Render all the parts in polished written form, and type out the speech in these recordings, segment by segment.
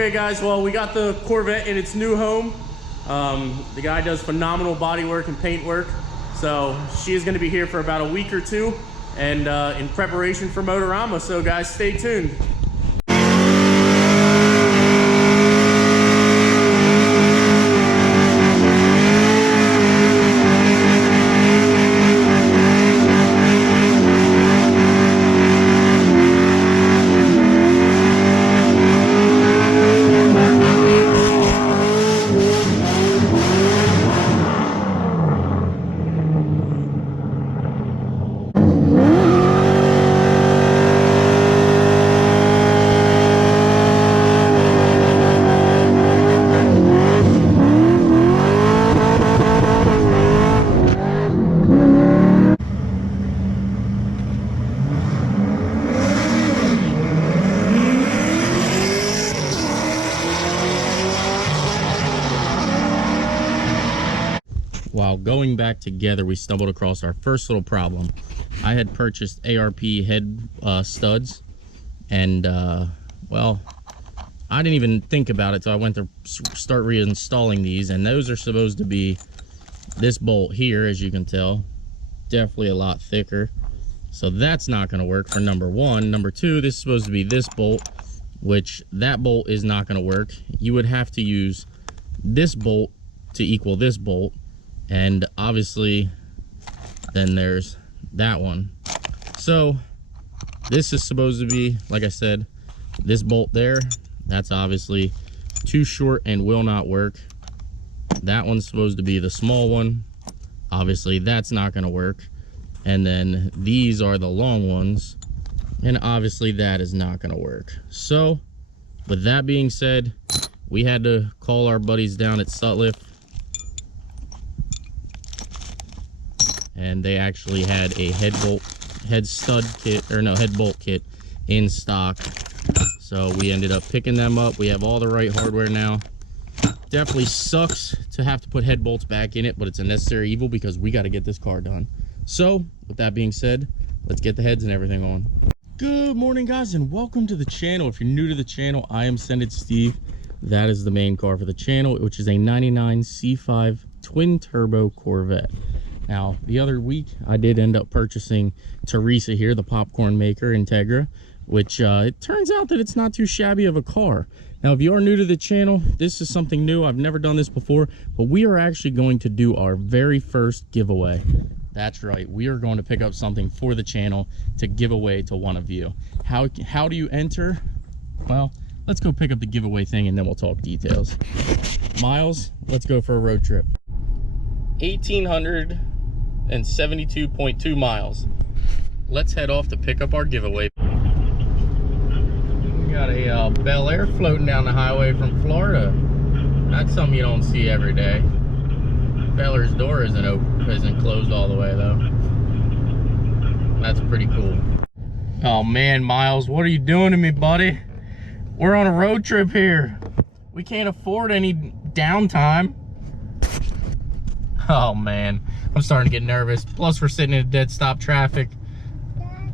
Okay guys, well, we got the Corvette in its new home. The guy does phenomenal body work and paint work. So she is gonna be here for about a week or two and in preparation for Motorama. So guys, stay tuned. While going back together, we stumbled across our first little problem. I had purchased ARP head studs, and well, I didn't even think about it, so I went to start reinstalling these, and those are supposed to be this bolt here, as you can tell, definitely a lot thicker. So that's not going to work for number one. Number two, this is supposed to be this bolt, which that bolt is not going to work. You would have to use this bolt to equal this bolt. And obviously, then there's that one. So this is supposed to be, like I said, this bolt there, that's obviously too short and will not work. That one's supposed to be the small one. Obviously, that's not going to work. And then these are the long ones. And obviously, that is not going to work. So with that being said, we had to call our buddies down at Sutliff. And they actually had a head bolt kit in stock. So we ended up picking them up. We have all the right hardware now. Definitely sucks to have to put head bolts back in it, but it's a necessary evil because we got to get this car done. So with that being said, let's get the heads and everything on. Good morning guys, and welcome to the channel. If you're new to the channel, I am SendIt Steve. That is the main car for the channel, which is a 99 C5 twin turbo Corvette. Now, the other week, I did end up purchasing Teresa here, the popcorn maker, Integra, which it turns out that it's not too shabby of a car. Now, if you are new to the channel, this is something new. I've never done this before, but we are actually going to do our very first giveaway. That's right. We are going to pick up something for the channel to give away to one of you. How do you enter? Well, let's go pick up the giveaway thing, and then we'll talk details. Miles, let's go for a road trip. 1,872.2 miles. Let's head off to pick up our giveaway. We got a Bel Air floating down the highway from Florida. That's something you don't see every day. Bel Air's door isn't closed all the way though. That's pretty cool. Oh man, Miles, what are you doing to me, buddy? We're on a road trip here. We can't afford any downtime. Oh man, I'm starting to get nervous. Plus we're sitting in dead stop traffic. Daddy.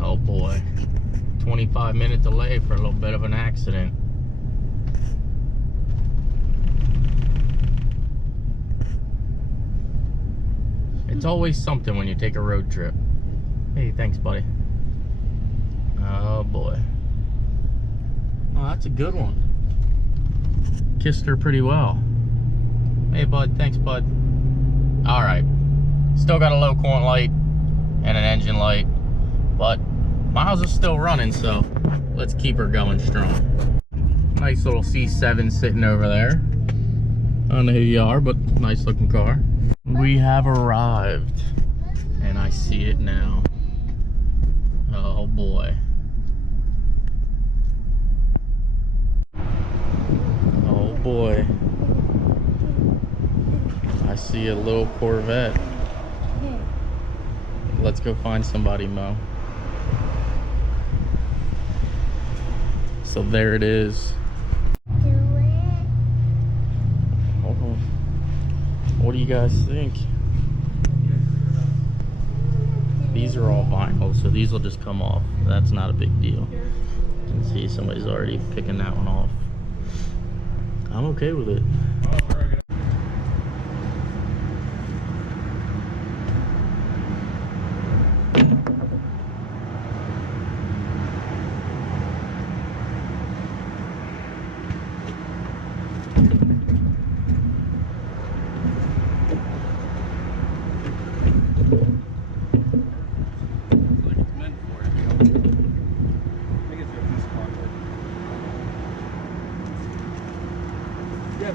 Oh boy, 25-minute delay for a little bit of an accident. It's always something when you take a road trip. Hey, thanks buddy. Oh boy. Oh, that's a good one. Kissed her pretty well. Hey bud, thanks bud. All right, still got a low corn light and an engine light, but Miles is still running, so let's keep her going strong. Nice little C7 sitting over there. I don't know who you are, but nice looking car. We have arrived, and I see it now. Oh boy. Oh boy. I see a little Corvette. Let's go find somebody, Mo. So there it is. What do you guys think? These are all vinyl, so these will just come off. That's not a big deal. See, somebody's already picking that one off. I'm okay with it.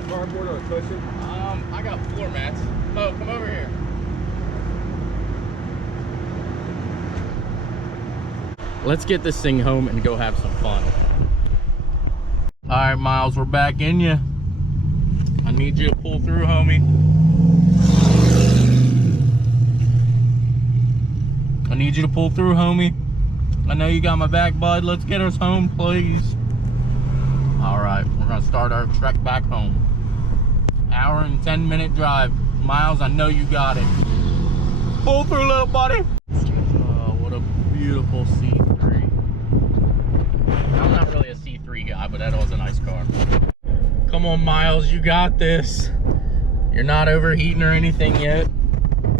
Cardboard or a cushion? I got floor mats. Oh, come over here. Let's get this thing home and go have some fun. All right, Miles, we're back in you. I need you to pull through, homie. I need you to pull through, homie. I know you got my back, bud. Let's get us home, please. All right, we're gonna start our trek back home. Hour and 10-minute drive. Miles, I know you got it. Pull through, little buddy. Oh, what a beautiful C3. I'm not really a C3 guy, but that was a nice car. Come on, Miles, you got this. You're not overheating or anything yet.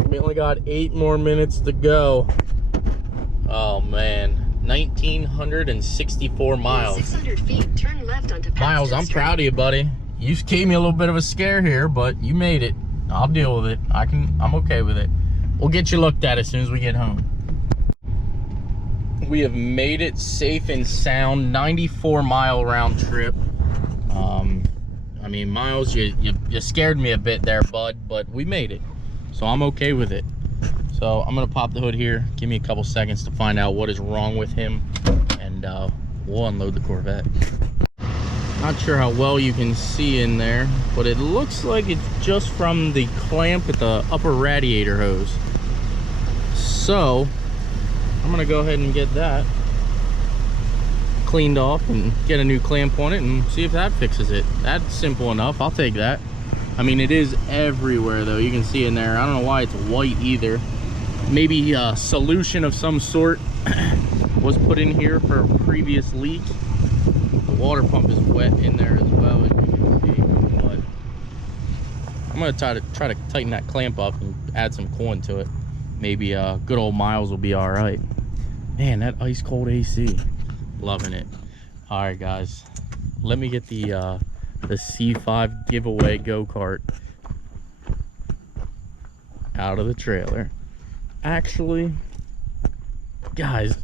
We only got 8 more minutes to go. Oh man, 1,964 miles. 600 feet, turn left onto Miles, I'm proud of you, buddy. You gave me a little bit of a scare here, but you made it. I'll deal with it. I'm okay with it. We'll get you looked at as soon as we get home. We have made it safe and sound. 94-mile round trip. I mean, Miles, you scared me a bit there, bud, but we made it. So I'm okay with it. So I'm gonna pop the hood here. Give me a couple seconds to find out what is wrong with him, and we'll unload the Corvette. Not sure how well you can see in there, but it looks like it's just from the clamp at the upper radiator hose. So I'm gonna go ahead and get that cleaned off and get a new clamp on it and see if that fixes it. That's simple enough. I'll take that. I mean, it is everywhere though. You can see in there. I don't know why it's white either. Maybe a solution of some sort was put in here for a previous leak. The water pump is wet in there as well, as you can see. But I'm gonna try to tighten that clamp up and add some coin to it. Maybe good old Miles will be all right. Man, that ice cold AC, loving it. All right, guys, let me get the C5 giveaway go-kart out of the trailer. Actually, guys,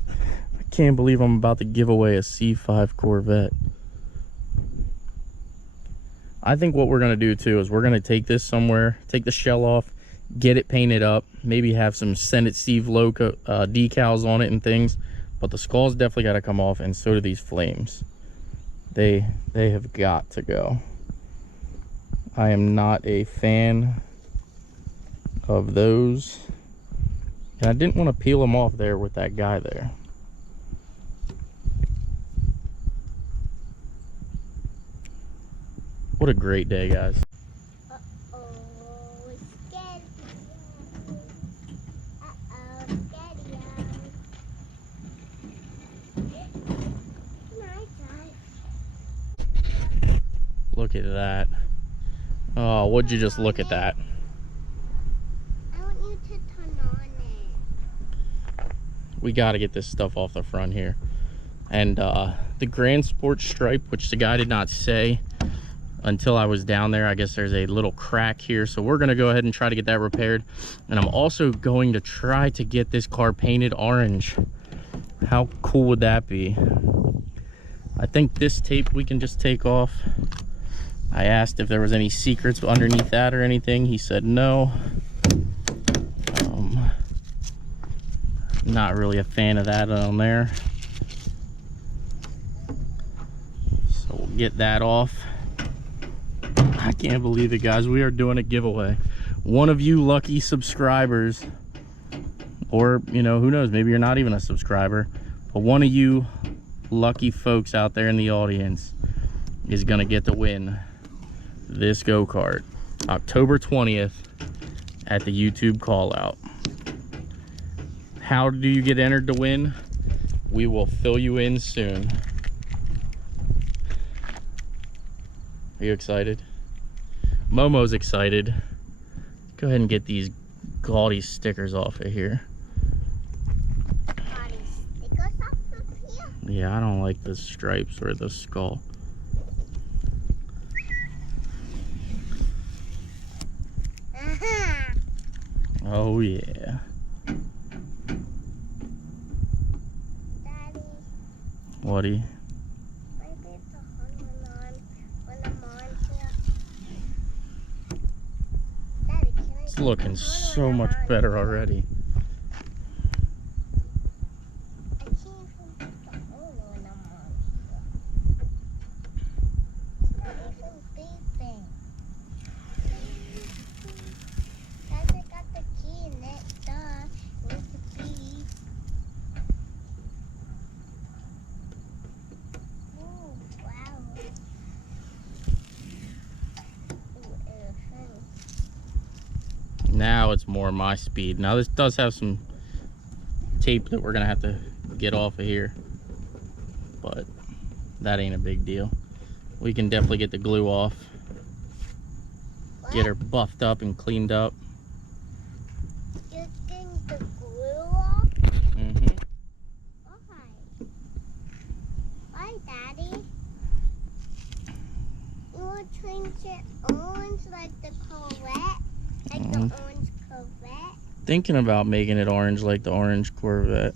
I can't believe I'm about to give away a C5 Corvette. I think what we're gonna do too is we're gonna take this somewhere, take the shell off, get it painted up, maybe have some SendIt Steve Loco decals on it and things, but the skull's definitely got to come off, and so do these flames. They have got to go. I am not a fan of those, and I didn't want to peel them off there with that guy there. What a great day, guys. Look at that. Oh, would you just look at that? I want you to turn on it. We got to get this stuff off the front here. And the Grand Sport stripe, which the guy did not say until I was down there, I guess there's a little crack here. So we're going to go ahead and try to get that repaired. And I'm also going to try to get this car painted orange. How cool would that be? I think this tape we can just take off. I asked if there was any secrets underneath that or anything. He said no. Not really a fan of that on there. So we'll get that off. I can't believe it, guys. We are doing a giveaway. One of you lucky subscribers, or, you know, who knows, maybe you're not even a subscriber, but one of you lucky folks out there in the audience is gonna get to win this go-kart October 20th at the YouTube call out. How do you get entered to win? We will fill you in soon. Are you excited? Momo's excited. Go ahead and get these gaudy stickers off of here. Body stickers off of here? Yeah, I don't like the stripes or the skull. Oh yeah. Daddy, Woody. maybe it's a when I'm on here. Daddy, can I It's get looking the so when much I'm on better here? already. I can't even put the hole when I'm on here. It's not even beeping. Guys, I got the key in it. Duh. Need the beep. Ooh, wow. Ooh, elephant. Now it's more my speed. Now this does have some tape that we're gonna have to get off of here, but that ain't a big deal. We can definitely get the glue off, get her buffed up and cleaned up. Getting the glue off? Mm-hmm. Why? Why, Daddy? You want to change it orange like the Corvette? Like the orange Corvette? Thinking about making it orange like the orange Corvette.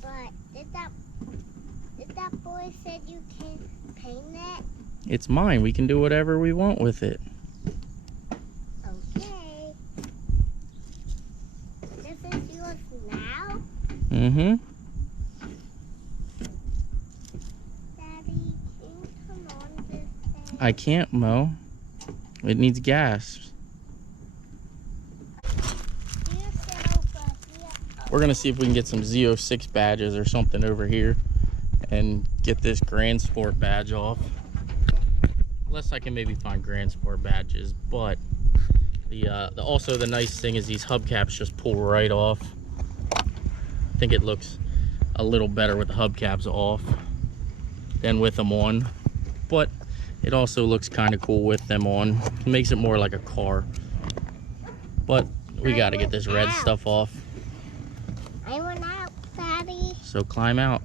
But did that boy said you can't paint it? It's mine. We can do whatever we want with it. Okay. This is yours now? Mm-hmm. Daddy, can you turn on this thing? I can't, Mo. It needs gas. You sit over here. We're gonna see if we can get some Z06 badges or something over here and get this Grand Sport badge off. Unless I can maybe find Grand Sport badges, but also the nice thing is these hubcaps just pull right off. I think it looks a little better with the hubcaps off than with them on, but it also looks kind of cool with them on. It makes it more like a car. But we got to get this red stuff off. I went out, Daddy. So climb out.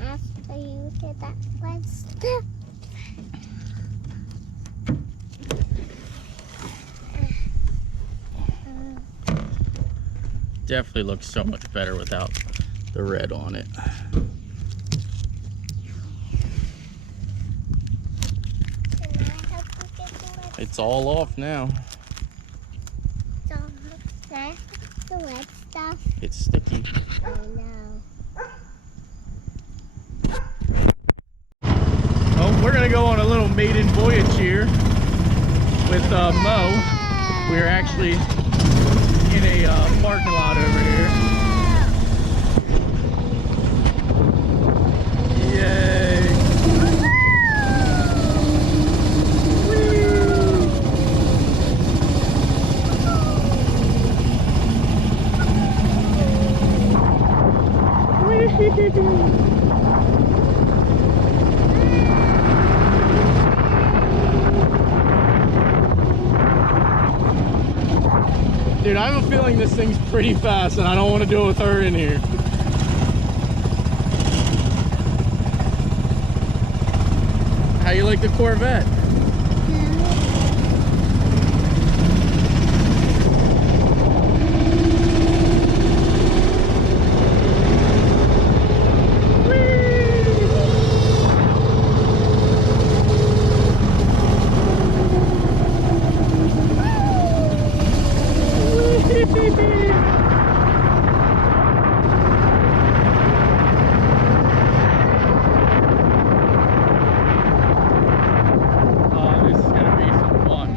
After you get that red stuff. Definitely looks so much better without the red on it. Can I help you get the red? It's all off now. So, can I have the red stuff? It's sticky. I know. Oh, we're gonna go on a little maiden voyage here with Mo. We're actually in a parking lot over here. Yay! Dude, I have a feeling this thing's pretty fast and I don't want to do it with her in here. How you like the Corvette? This is gonna be some fun.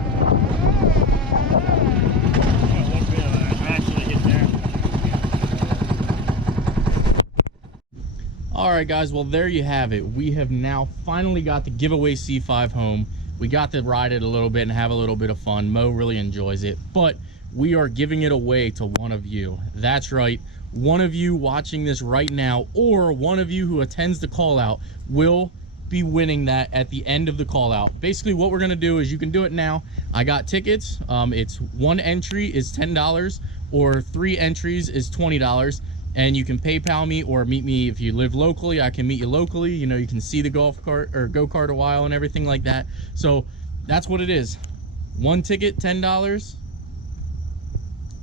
Alright guys, well there you have it. We have now finally got the giveaway C5 home. We got to ride it a little bit and have a little bit of fun. Mo really enjoys it, but we are giving it away to one of you. That's right, one of you watching this right now, or one of you who attends the call out, will be winning that at the end of the call out. Basically what we're gonna do is, you can do it now. I got tickets. It's 1 entry is $10 or 3 entries is $20, and you can PayPal me or meet me. If you live locally, I can meet you locally. You know, you can see the golf cart or go-kart a while and everything like that. So that's what it is. 1 ticket $10,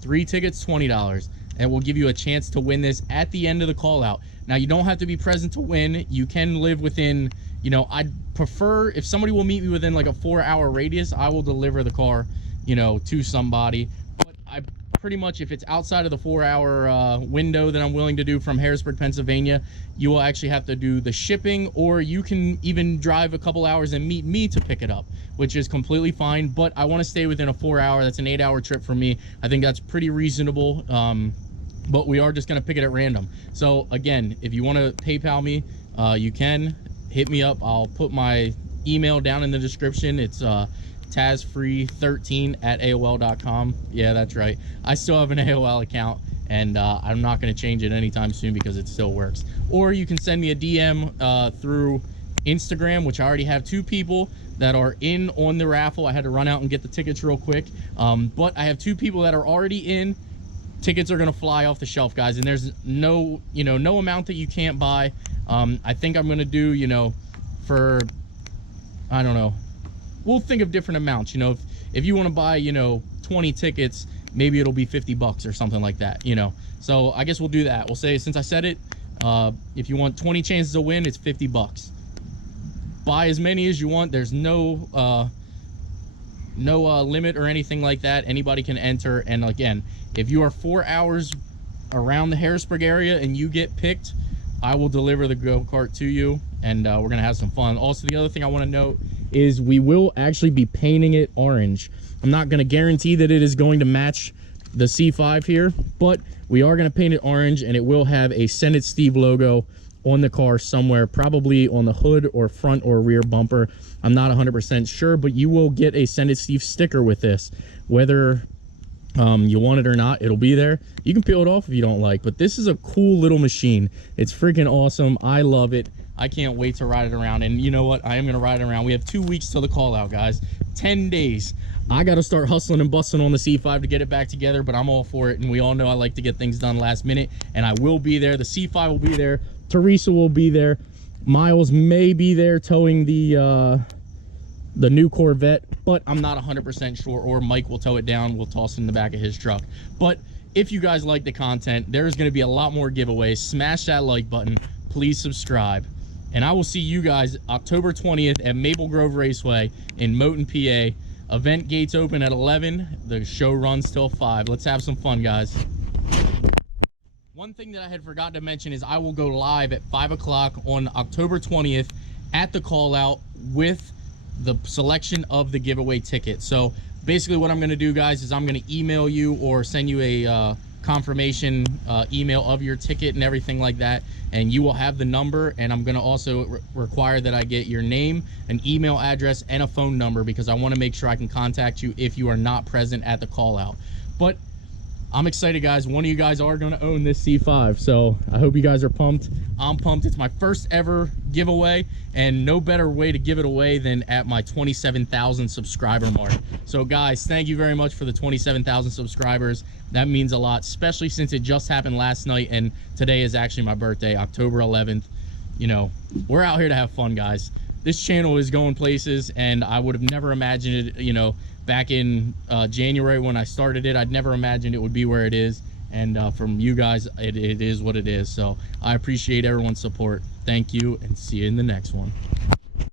3 tickets $20, and we'll give you a chance to win this at the end of the call out. Now, you don't have to be present to win. You can live within, you know, I'd prefer if somebody will meet me within like a 4-hour radius, I will deliver the car, you know, to somebody. But I pretty much, if it's outside of the 4-hour window that I'm willing to do from Harrisburg, Pennsylvania, you will actually have to do the shipping, or you can even drive a couple hours and meet me to pick it up, which is completely fine. But I want to stay within a 4-hour. That's an 8-hour trip for me. I think that's pretty reasonable. But we are just going to pick it at random. So again, if you want to PayPal me, you can hit me up. I'll put my email down in the description. It's tazfree13@aol.com. Yeah, that's right. I still have an AOL account, and I'm not going to change it anytime soon because it still works. Or you can send me a DM through Instagram, which I already have 2 people that are in on the raffle. I had to run out and get the tickets real quick, but I have 2 people that are already in. Tickets are gonna fly off the shelf, guys, and there's no, you know, no amount that you can't buy. I think I'm gonna do, you know, for, I don't know, we'll think of different amounts. You know, if you want to buy, you know, 20 tickets, maybe it'll be $50 or something like that, you know. So I guess we'll do that. We'll say, since I said it, if you want 20 chances to win, it's $50. Buy as many as you want. There's no limit or anything like that. Anybody can enter. And again, if you are 4 hours around the Harrisburg area and you get picked, I will deliver the go-kart to you, and we're gonna have some fun. Also, the other thing I want to note is we will actually be painting it orange. I'm not gonna guarantee that it is going to match the C5 here, but we are gonna paint it orange, and it will have a SendIt Steve logo on the car somewhere, probably on the hood or front or rear bumper. I'm not 100% sure, but you will get a SendIt Steve sticker with this. Whether you want it or not, it'll be there. You can peel it off if you don't like, but this is a cool little machine. It's freaking awesome. I love it. I can't wait to ride it around. And you know what? I am going to ride it around. We have 2 weeks till the call out, guys. 10 days. I got to start hustling and bustling on the C5 to get it back together, but I'm all for it. And we all know I like to get things done last minute, and I will be there. The C5 will be there. Teresa will be there. Miles may be there towing the new Corvette, but I'm not 100% sure. Or Mike will tow it down. We'll toss it in the back of his truck. But if you guys like the content, there's going to be a lot more giveaways. Smash that like button. Please subscribe. And I will see you guys October 20th at Maple Grove Raceway in Moton, PA. Event gates open at 11. The show runs till 5. Let's have some fun, guys. One thing that I had forgotten to mention is I will go live at 5 o'clock on October 20th at the call out with the selection of the giveaway ticket. So basically what I'm going to do, guys, is I'm going to email you or send you a confirmation email of your ticket and everything like that, and you will have the number. And I'm going to also require that I get your name, an email address, and a phone number, because I want to make sure I can contact you if you are not present at the call out. But I'm excited, guys. One of you guys are going to own this C5, so I hope you guys are pumped. I'm pumped. It's my first ever giveaway, and no better way to give it away than at my 27,000 subscriber mark. So guys, thank you very much for the 27,000 subscribers. That means a lot, especially since it just happened last night, and today is actually my birthday, October 11th. You know, we're out here to have fun, guys. This channel is going places, and I would have never imagined it, you know, back in January when I started it. I'd never imagined it would be where it is, and from you guys, it is what it is. So I appreciate everyone's support. Thank you, and see you in the next one.